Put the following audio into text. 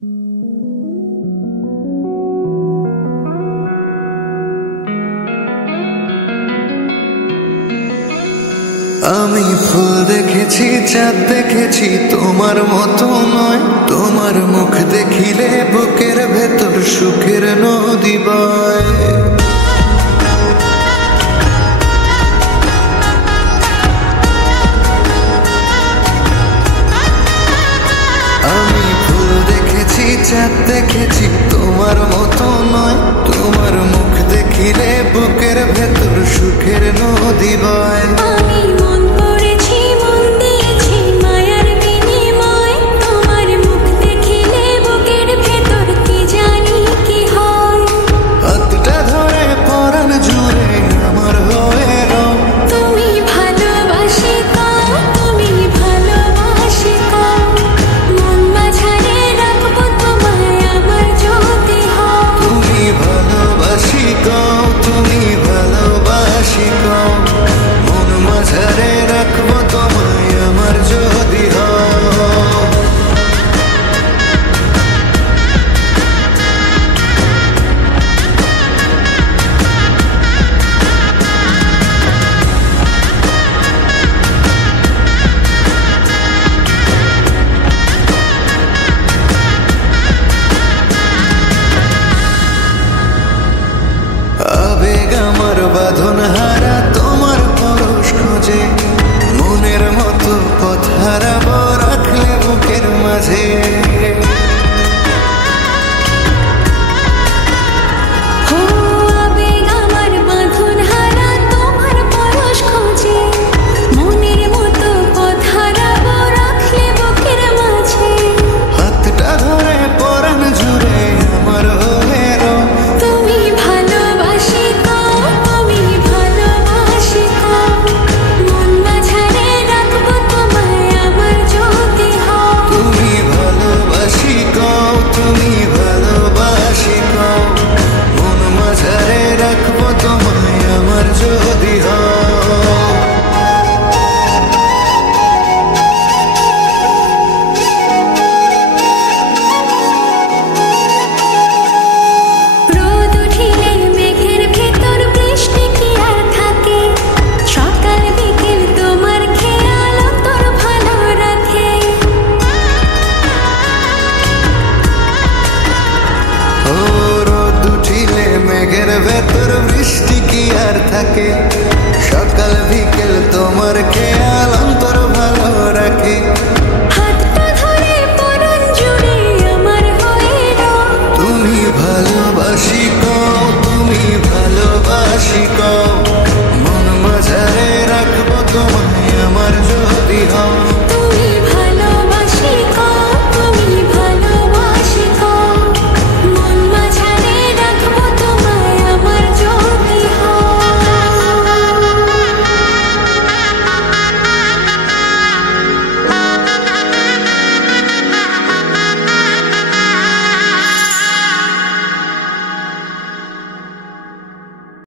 আমি ফুল দেখেছি, চাঁদ দেখেছি, তোমার মতো নয়। তোমার মুখ দেখিলে বুকের ভেতর সুখের নদী বয়। আমি ফুল দেখেছি, চাঁদ দেখেছি, তোমার মতো নয়। তোমার মুখ দেখিলে বুকের ভেতর সুখের নদী বয়। বাঁধন হারা তোমার পরশ খোঁজে, মনের মতো পথ হারাবো রাখলে বুকের মাঝে। ভেতর